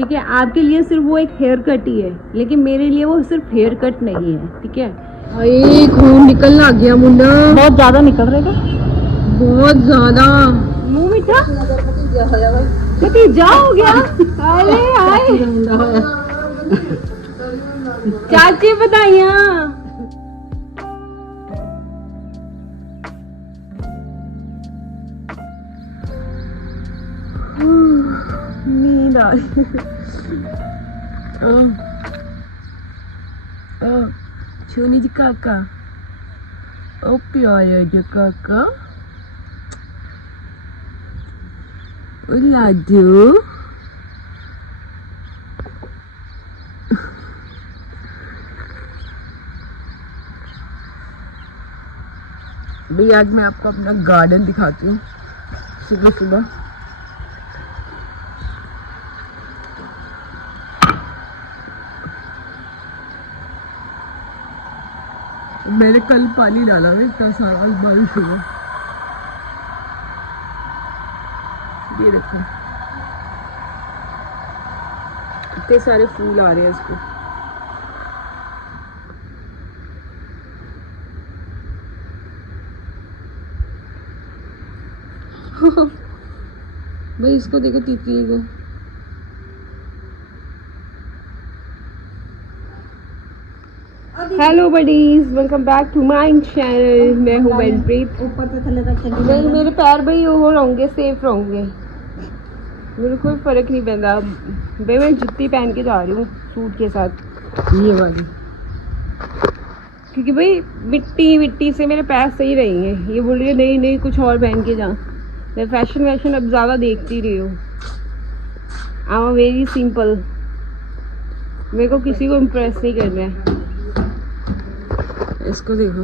ठीक है। आपके लिए सिर्फ वो एक हेयर कट ही है, लेकिन मेरे लिए वो सिर्फ हेयर कट नहीं है, ठीक है। अरे खून निकलने लग गया मुन्ना, बहुत ज्यादा निकल रहा है, बहुत ज्यादा। मुंह मीठा भतीजा हो गया। अरे हाय चाची बताइया। नींद आ रही। छोनी जी काका, ओ प्यारा जी काका, लाडू भाई आज मैं आपको अपना गार्डन दिखाती हूँ सुबह सुबह। मैंने कल पानी डाला है इतना सारा, आज बारिश हुआ। ये देखो इतने सारे फूल आ रहे हैं इसको। भाई इसको देखो तितली को। Hello buddies, welcome back to my channel. मैं हूँ मनप्रीत। ऊपर से थले तक नहीं मेरे पैर भाई वो रहूंगे, सेफ रहूंगे, मेरे कोई फर्क नहीं पड़ता भाई। मैं जुत्ती पहन के जा रही हूँ सूट के साथ, ये वाली, क्योंकि भाई मिट्टी मिट्टी से मेरे पैर सही रहेंगे। ये बोल रही है नहीं नहीं कुछ और पहन के जा। मैं फैशन वैशन अब ज़्यादा देखती रही हूँ। आई एम वेरी सिंपल, मेरे को किसी को इम्प्रेस नहीं करना है। इसको देखो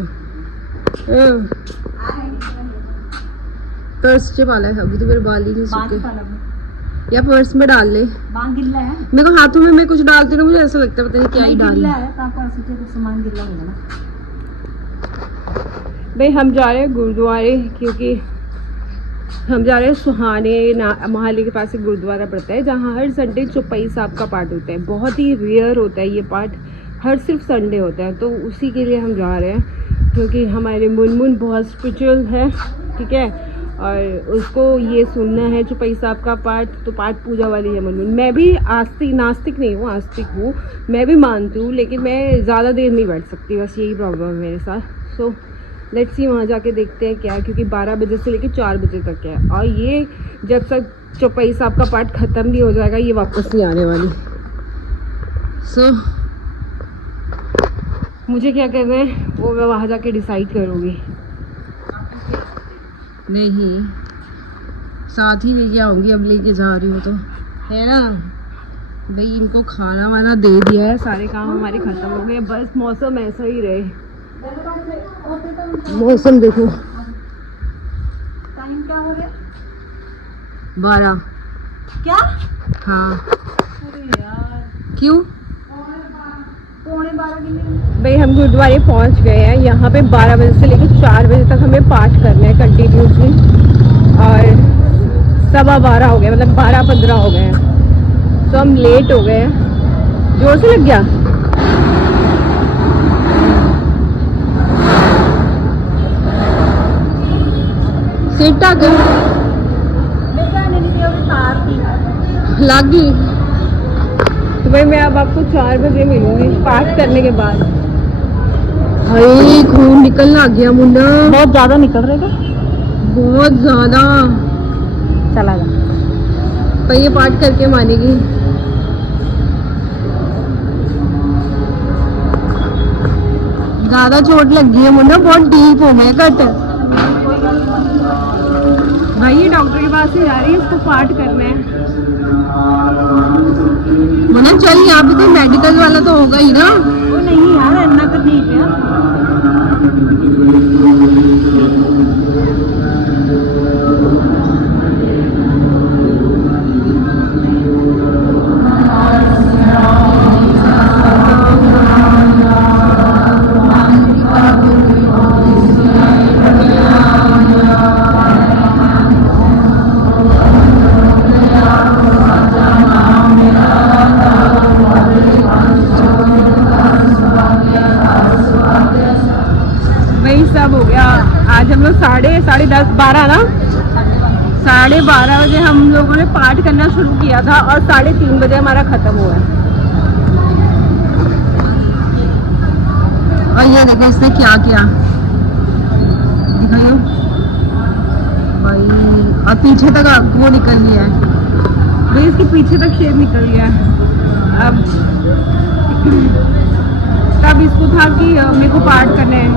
पर्स से पाला है, अभी तो मेरे बाल ही नहीं सूखे। या पर्स में डाल ले, गिल्ला है मेरे को हाथों में मैं कुछ डालती हूँ, मुझे ऐसा लगता है पता नहीं क्या ही डाल है। सामान गिल्ला होगा ना भाई। हम जा रहे हैं गुरुद्वारे, क्योंकि हम जा रहे हैं सुहाने मोहाली के पास एक गुरुद्वारा पड़ता है, जहाँ हर संडे चौपाई साहब का पाठ होता है। बहुत ही रेयर होता है ये पाठ, हर सिर्फ संडे होता है, तो उसी के लिए हम जा रहे हैं। क्योंकि हमारे मुनमुन बहुत स्पिरिचुअल है, ठीक है, और उसको ये सुनना है चौपाई साहब का पाठ, तो पाठ पूजा वाली है मुनमुन। मैं भी नास्तिक नहीं हूँ, आस्तिक हूँ, मैं भी मानती हूँ, लेकिन मैं ज़्यादा देर नहीं बैठ सकती, बस यही प्रॉब्लम है मेरे साथ। सो लेट्स सी वहाँ जाके देखते हैं क्या, क्योंकि 12 बजे से लेकर 4 बजे तक है, और ये जब तक चौपाई साहब का पाठ ख़त्म नहीं हो जाएगा ये वापस नहीं आने वाली। सो मुझे क्या करना है वो मैं वहाँ जाके डिसाइड करूँगी। नहीं साथ ही लेके आऊँगी, अब लेके जा रही हूँ तो है ना भाई। इनको खाना वाना दे दिया है, सारे काम हमारे ख़त्म हो गए, बस मौसम ऐसा ही रहे। मौसम देखो, टाइम क्या हो रहा है? 12। क्या? हाँ अरे यार क्यों? 11:45 के लिए भाई हम गुरुद्वारे पहुंच गए हैं। यहाँ पे 12 बजे से लेकर 4 बजे तक हमें पाठ करना है कंटिन्यूसली, और 12:15 हो गए, मतलब 12:15 हो गए हैं, तो हम लेट हो गए हैं। जोर से लग गया। सीट आ गई, लग गई। तो भाई मैं अब आपको 4 बजे मिलूंगी पाठ करने के बाद। हाय खून निकलने लग गया मुन्ना, बहुत ज्यादा निकल रहा है, बहुत ज्यादा। चला जा पर ये पाठ करके मानेगी। ज्यादा चोट लगी है मुन्ना, बहुत डीप हो गया कट। भाई ये डॉक्टर के पास ही जा रही है, इसको पाठ करना है। मुन्ना चल, यहाँ पे कोई मेडिकल वाला तो होगा ही ना। वो नहीं यार, इतना तो ठीक है। 10:30 12 ना 12:30 बजे हम लोगों ने पाठ करना शुरू किया था और 3:30 बजे हमारा खत्म हुआ है। और ये देखो इसने क्या किया, दिखाओ भाई। और पीछे तक वो निकल गया है भाई, इसके पीछे तक शेप निकल गया है। अब तब इसको था कि मेरे को पाठ करना है।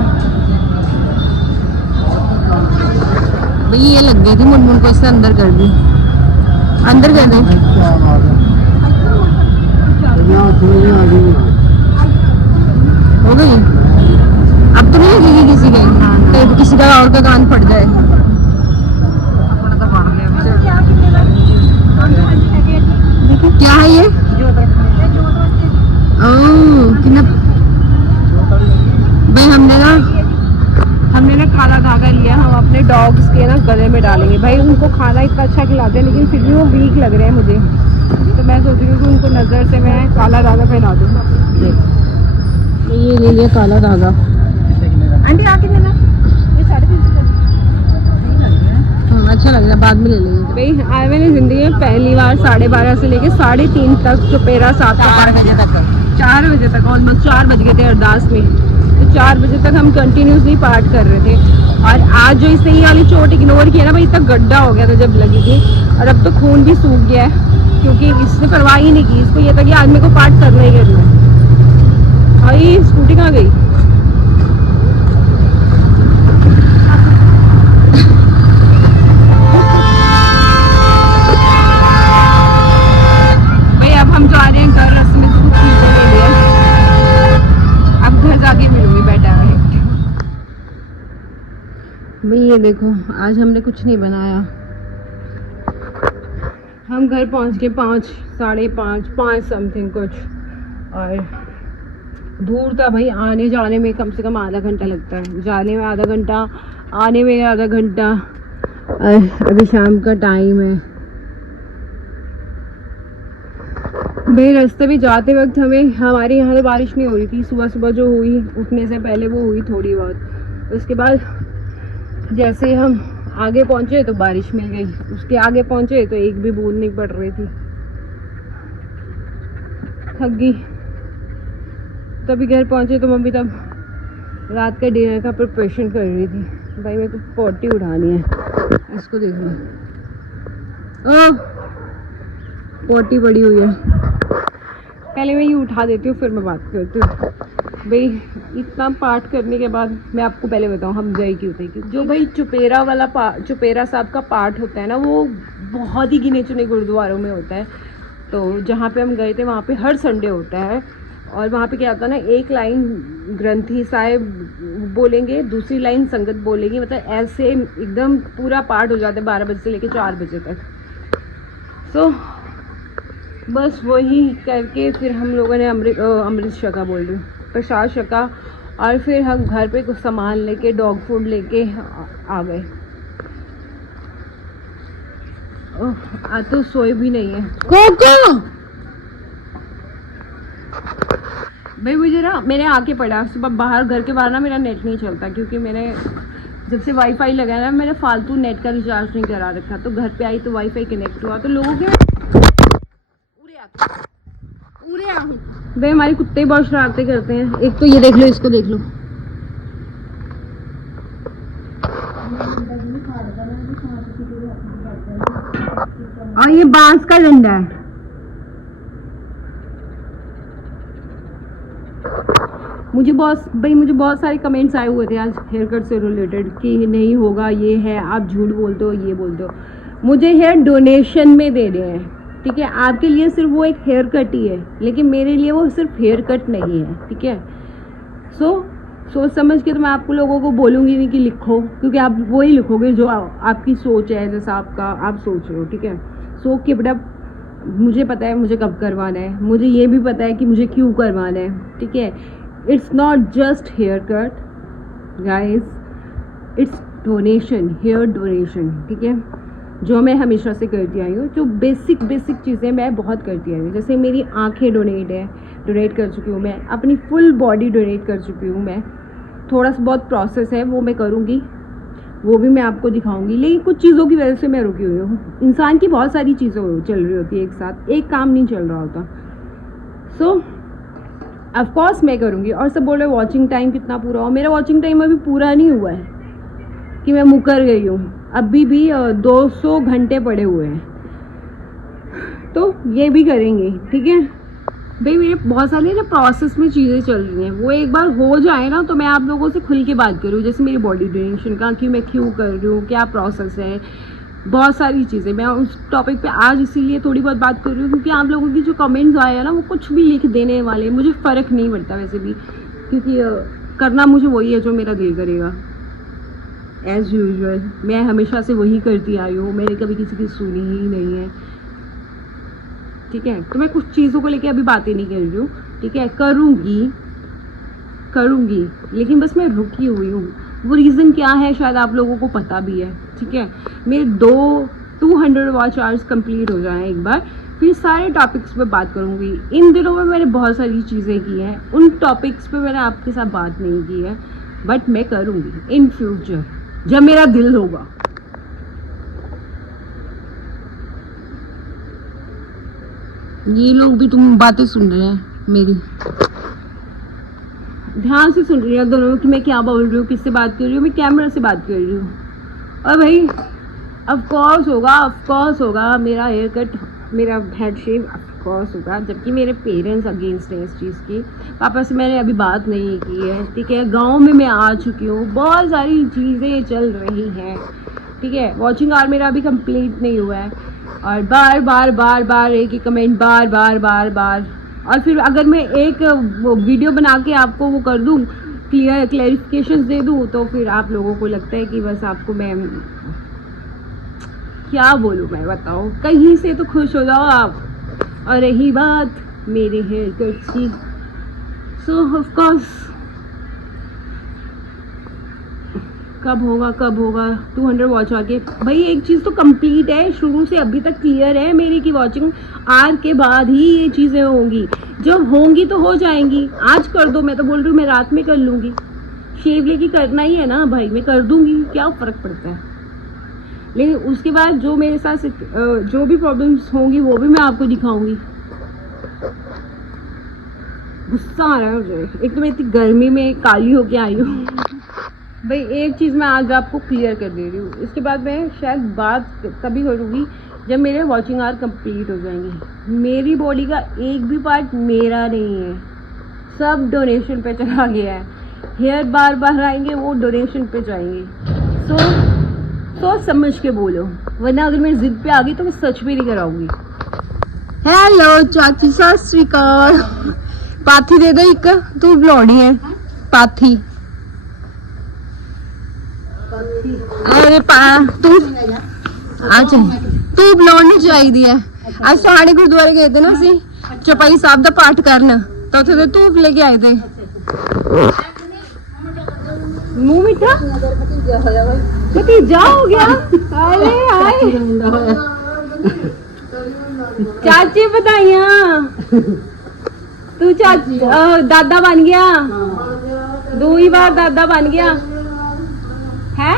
भाई ये लग गई थी मुनमुन को, इससे अंदर कर दी, अंदर कर दे। हो गई, अब तो नहीं लगेगी किसी के, कहीं किसी का और का कान फट जाए। क्या है ये? कितना भाई हमने ना काला धागा लिया, हम अपने डॉग्स के ना गले में डालेंगे। भाई उनको खाना इतना अच्छा खिलाते हैं लेकिन फिर भी वो वीक लग रहे हैं मुझे, तो मैं सोच रही हूँ कि उनको नज़र से मैं काला धागा पहना दूँ। ये ले लिया काला धागा। आंटी आके लेना, ये 3:30 अच्छा लग रहा है, बाद में ले लेंगे। भाई आज मैंने ज़िंदगी में पहली बार 12:30 से लेके 3:30 तक चुपेरा साहब का पाठ किया। 4 बजे तक, ऑलमोस्ट 4 बज गए थे अरदास में, तो 4 बजे तक हम कंटिन्यूसली पाठ कर रहे थे। और आज जो इसने ये वाली चोट इग्नोर किया ना भाई, इतना गड्ढा हो गया था जब लगी थी, और अब तो खून भी सूख गया है क्योंकि इसने परवाह ही नहीं की। इसको ये था कि आज मेरे को पाठ करना ही करना है। भाई स्कूटी कहाँ गई? भाई अब हम जा रहे हैं घर, रास्ते में कुछ चीज़ें ले लिया, अब घर जाके मिलूंगी बेटा। भाई ये देखो आज हमने कुछ नहीं बनाया। हम घर पहुंच के 5 साढ़े 5 समथिंग कुछ, और दूर था भाई, आने जाने में कम से कम आधा घंटा लगता है, जाने में आधा घंटा, आने में आधा घंटा। अभी शाम का टाइम है। भाई रास्ते भी जाते वक्त हमारे यहाँ तो बारिश नहीं हो रही थी, सुबह सुबह जो हुई उठने से पहले वो हुई थोड़ी बहुत। उसके बाद जैसे ही हम आगे पहुँचे तो बारिश मिल गई, उसके आगे पहुँचे तो एक भी बूंद नहीं पड़ रही थी। थक गई। तभी घर पहुँचे तो मम्मी तब रात का डिनर का प्रिपरेशन कर रही थी। भाई मेरे को पोटी उठानी है, इसको देख लो, ओह पोटी पड़ी हुई है। पहले मैं ये उठा देती हूँ फिर मैं बात करती हूँ। भाई इतना पाठ करने के बाद मैं आपको पहले बताऊँ हम गए क्यों थे। जो भाई चुपेरा वाला चुपेरा साहब का पाठ होता है ना, वो बहुत ही गिने चुने गुरुद्वारों में होता है। तो जहाँ पे हम गए थे वहाँ पे हर संडे होता है, और वहाँ पे क्या होता है ना, एक लाइन ग्रंथी साहिब बोलेंगे, दूसरी लाइन संगत बोलेगी, मतलब ऐसे एकदम पूरा पाठ हो जाता है 12 बजे से लेके 4 बजे तक। सो बस वही करके फिर हम लोगों ने अमृत छका, बोल रही हूँ, प्रसाद छका, और फिर हम घर पे कुछ सामान लेके डॉग फूड लेके आ गए। आज तो सोए भी नहीं है कोको। भाई मुझे ना, मैंने आके पढ़ा सुबह, बाहर घर के बाहर ना मेरा नेट नहीं चलता, क्योंकि मैंने जब से वाईफाई लगाया ना, मैंने फालतू नेट का रिचार्ज नहीं करा रखा। तो घर पे आई तो वाईफाई कनेक्ट हुआ, तो लोगों के भाई हमारे कुत्ते बहुत शरारतें करते हैं। एक तो ये देख लो, इसको देख लो, और ये बांस का डंडा है। मुझे बहुत सारे कमेंट्स आए हुए थे आज हेयर कट से रिलेटेड कि नहीं होगा, ये है, आप झूठ बोलते हो, ये बोलते हो। मुझे हेयर डोनेशन में दे रहे हैं, ठीक है। आपके लिए सिर्फ वो एक हेयर कट ही है, लेकिन मेरे लिए वो सिर्फ हेयर कट नहीं है, ठीक है। सोच समझ के तो मैं आपको लोगों को बोलूँगी नहीं कि लिखो, क्योंकि आप वही लिखोगे जो आपकी सोच है, जैसा आप सोच रहे हो, ठीक है। So keep it up. मुझे पता है मुझे कब करवाना है, मुझे ये भी पता है कि मुझे क्यों करवाना है, ठीक है। It's not just hair cut guys, it's donation, hair donation, ठीक है, जो मैं हमेशा से करती आई हूँ। जो बेसिक चीज़ें मैं बहुत करती आई हूँ, जैसे मेरी आंखें डोनेट कर चुकी हूँ मैं, अपनी फुल बॉडी डोनेट कर चुकी हूँ मैं। थोड़ा सा बहुत प्रोसेस है वो मैं करूँगी, वो भी मैं आपको दिखाऊंगी। लेकिन कुछ चीज़ों की वजह से मैं रुकी हुई हूँ। इंसान की बहुत सारी चीज़ें चल रही होती है एक साथ, एक काम नहीं चल रहा होता। सो ऑफकोर्स मैं करूँगी। और सब बोल रहे वॉचिंग टाइम कितना पूरा हो, मेरा वॉचिंग टाइम अभी पूरा नहीं हुआ है कि मैं मुकर गई हूँ, अभी भी 200 घंटे पड़े हुए हैं। तो ये भी करेंगे, ठीक है भाई। मेरे बहुत सारे ना प्रोसेस में चीज़ें चल रही हैं, वो एक बार हो जाए ना तो मैं आप लोगों से खुल के बात करूँ। जैसे मेरी बॉडी डोनेशन का कि मैं क्यों कर रही हूँ, क्या प्रोसेस है, बहुत सारी चीज़ें। मैं उस टॉपिक पे आज इसीलिए थोड़ी बहुत बात कर रही हूँ क्योंकि आप लोगों की जो कमेंट्स आए हैं ना, वो कुछ भी लिख देने वाले, मुझे फ़र्क नहीं पड़ता वैसे भी, क्योंकि करना मुझे वही है जो मेरा दिल करेगा। एज़ यूजुअल मैं हमेशा से वही करती आई हूँ, मैंने कभी किसी की सुनी ही नहीं है, ठीक है। तो मैं कुछ चीज़ों को लेके अभी बातें नहीं कर रही हूँ, ठीक है। करूँगी लेकिन बस मैं रुकी हुई हूँ। वो रीज़न क्या है शायद आप लोगों को पता भी है, ठीक है। मेरे 200 वॉच आवर्स कंप्लीट हो जाएं एक बार, फिर सारे टॉपिक्स पे बात करूँगी। इन दिनों में मैंने बहुत सारी चीज़ें की हैं, उन टॉपिक्स पे मैंने आपके साथ बात नहीं की है, बट मैं करूँगी इन फ्यूचर जब मेरा दिल होगा। ये लोग भी तुम बातें सुन रहे हैं मेरी, ध्यान से सुन रही है दोनों कि मैं क्या बोल रही हूँ, किससे बात कर रही हूँ, मैं कैमरा से बात कर रही हूँ। और भाई ऑफकोर्स होगा मेरा हेयर कट, मेरा हेड शेव ऑफकोर्स होगा, जबकि मेरे पेरेंट्स अगेंस्ट हैं इस चीज़ की। पापा से मैंने अभी बात नहीं की है, ठीक है। गांव में मैं आ चुकी हूँ, बहुत सारी चीज़ें चल रही हैं, ठीक है। वॉचिंग आवर मेरा अभी कंप्लीट नहीं हुआ है और बार एक ही कमेंट बार। और फिर अगर मैं एक वीडियो बना के आपको वो कर दूँ, क्लैरिफिकेशंस दे दूँ, तो फिर आप लोगों को लगता है कि बस आपको मैं क्या बोलूँ, मैं बताओ, कहीं से तो खुश हो जाओ आप। और रही बात मेरे हेयर कट्स की, सो ऑफ कोर्स कब होगा 200 वॉच आके। भाई एक चीज़ तो कंप्लीट है, शुरू से अभी तक क्लियर है मेरी की वॉचिंग आर के बाद ही ये चीज़ें होंगी, जब होंगी तो हो जाएंगी। आज कर दो, मैं तो बोल रही हूँ मैं रात में कर लूँगी, शेव लेके करना ही है ना भाई, मैं कर दूँगी, क्या फ़र्क पड़ता है। लेकिन उसके बाद जो मेरे साथ जो भी प्रॉब्लम्स होंगी वो भी मैं आपको दिखाऊंगी। गुस्सा आ रहा है मुझे, एक तो मैं इतनी गर्मी में काली होके आई हूँ। भाई एक चीज़ मैं आज आपको क्लियर कर दे रही हूँ, इसके बाद मैं शायद बात तभी करूँगी जब मेरे वॉचिंग आवर कंप्लीट हो जाएंगे। मेरी बॉडी का एक भी पार्ट मेरा नहीं है, सब डोनेशन पे चला गया है। हेयर बार आएंगे वो डोनेशन पे जाएंगे। सोच समझ के बोलो, वरना अगर मैं जिद पे आ गई तो मैं सच भी नहीं कराऊंगी। हेलो चाची, सत श्री अकाल। पाथी दे दो एक, तू बुलानी है पाथी। अरे तू तू बुलानी चाहिए। आज सुहाने गुरुद्वारे गए थे ना असी चौपाई साहब का पाठ करन, तो उत्थे धूप लेके आए थे। मुंह मीठा भतीजा हो गया। अरे हाय चाची बधाइयां, तू चाची दादा बन गया, 2 बार दादा बन गया है।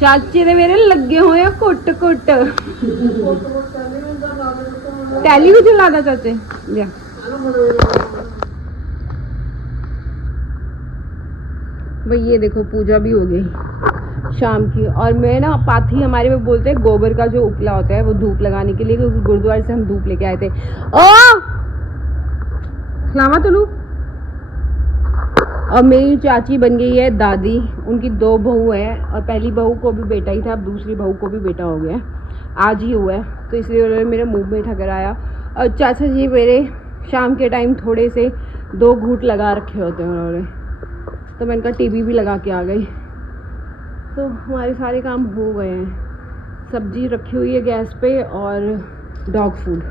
चाचे दे मेरे लगे हुए घुट टेलीविजन लादा चाचे जा। भाई ये देखो पूजा भी हो गई शाम की। और मैं ना पाथी हमारे में बोलते हैं गोबर का जो उपला होता है वो धूप लगाने के लिए, क्योंकि गुरुद्वारे से हम धूप लेके आए थे। ओ खिलावा तनु। और मेरी चाची बन गई है दादी, उनकी 2 बहू है और पहली बहू को भी बेटा ही था, अब दूसरी बहू को भी बेटा हो गया, आज ही हुआ है, तो इसलिए उन्होंने मेरे मुंह में ठकर आया। और चाचा जी मेरे शाम के टाइम थोड़े से 2 घूंट लगा रखे होते हैं उन्होंने, तो मैं इनका टीवी भी लगा के आ गई। तो हमारे सारे काम हो गए हैं, सब्जी रखी हुई है गैस पे और डॉग फूड।